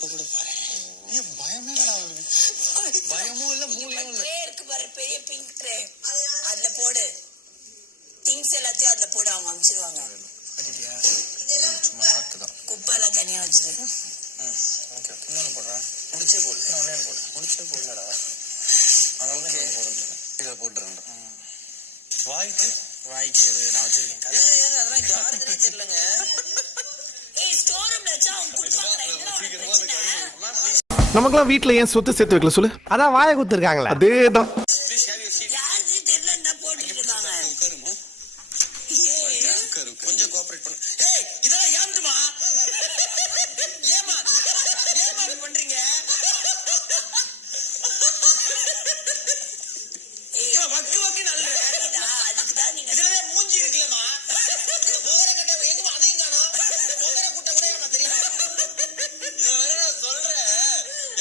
இப்ப கூட பாரு பயமே பயமும் இல்ல மூலையும் இல்ல இருக்கு பாரு பெரிய பிங்க் ட்ரே அதுல போடு திங்ஸ் எல்லாத்தையும் அதுல போடு அவங்க அனுப்பிச்சிருவாங்க சும்மா ஆட்டுதான் குப்பை எல்லாம் தனியா வச்சிரு ஓகே இன்னொன்னு போடுறேன் முடிச்சே போடு இன்னொன்னு போடு முடிச்சே போடலடா அதனால போடுறது இதை போட்டுறேன் வாய்க்கு அது நான் வச்சிருக்கேன் அதெல்லாம் யாருக்குன்னே தெரியலங்க நமக்கெல்லாம் வீட்டுல ஏன் சொத்து சேர்த்து வைக்கல சொல்லு. அதான் வாயை குத்துருக்காங்களா. அதேதான். கொஞ்சம் கோஆபரேட் பண்ணு. ஏய் இதெல்லாம் ஏன்துமா? ஏமா பண்றீங்க? ஏய் வக்கு வக்கு நல்ல அதுக்கு தான் நீங்க இதுல மூஞ்சி இருக்குலமா. போற கட்ட எங்கமா அதையும் காணோம். போற கூட்ட கூட எனக்கு தெரியும். இது வேற நான் சொல்றேன்.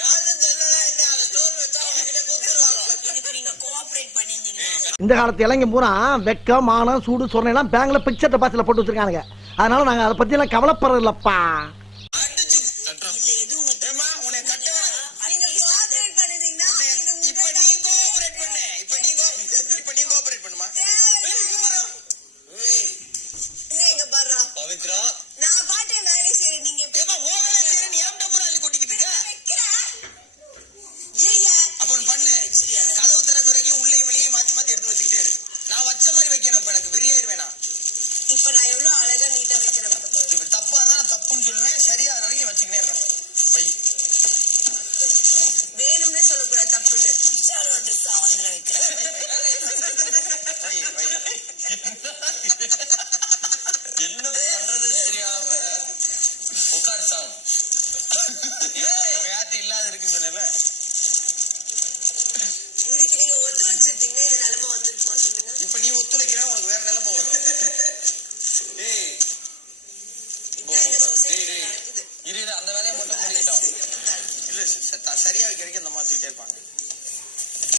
யாரும் தெரியல என்ன அத டோர் வச்சா உங்ககிட்ட கூத்துறாங்க. இதுக்கு நீங்க கோஆபரேட் பண்ணிருந்தீங்க. இந்த காலத்து இளைஞ பூரா வெக்கம் மானம் சூடு சொரணை எல்லாம் பேங்க்ல பிக்சர் டெபாசிட்ல போட்டு வச்சிருக்கானுங்க. அதனால நாங்க அதை பத்தி எல்லாம் கவலைப்படுறது இல்லப்பா. இப்ப நான் எவ்வளவு அழகா நீட்டா வைக்கிறேன். தப்பா தான் தப்புன்னு சொல்லுவேன். சரியா வரைக்கும் வச்சுக்கிட்டே இருக்கணும். வேணும்னே சொல்லக்கூடாது தப்புன்னு. பிச்சாரோட ட்ரெஸ் அவன்ல வைக்கிறேன். என்ன பண்றதுன்னு தெரியாம உட்கார் சவுண்ட் யார்ட்டு இல்லாத இருக்குன்னு சொன்னேன்ல. இதுக்கு நீங்க ஒத்துழைச்சிருந்தீங்க இந்த நிலைமை வந்துருக்குமா சொல்லுங்க. இப்ப நீ ஒத்துழைக்கிற உனக்கு வேற நிலைமை வரும். இரு அந்த வேலையை மட்டும் முடிக்கிட்டோம். இல்ல சரியா வைக்கிறதுக்கு இந்த மாதிரி இருப்பாங்க.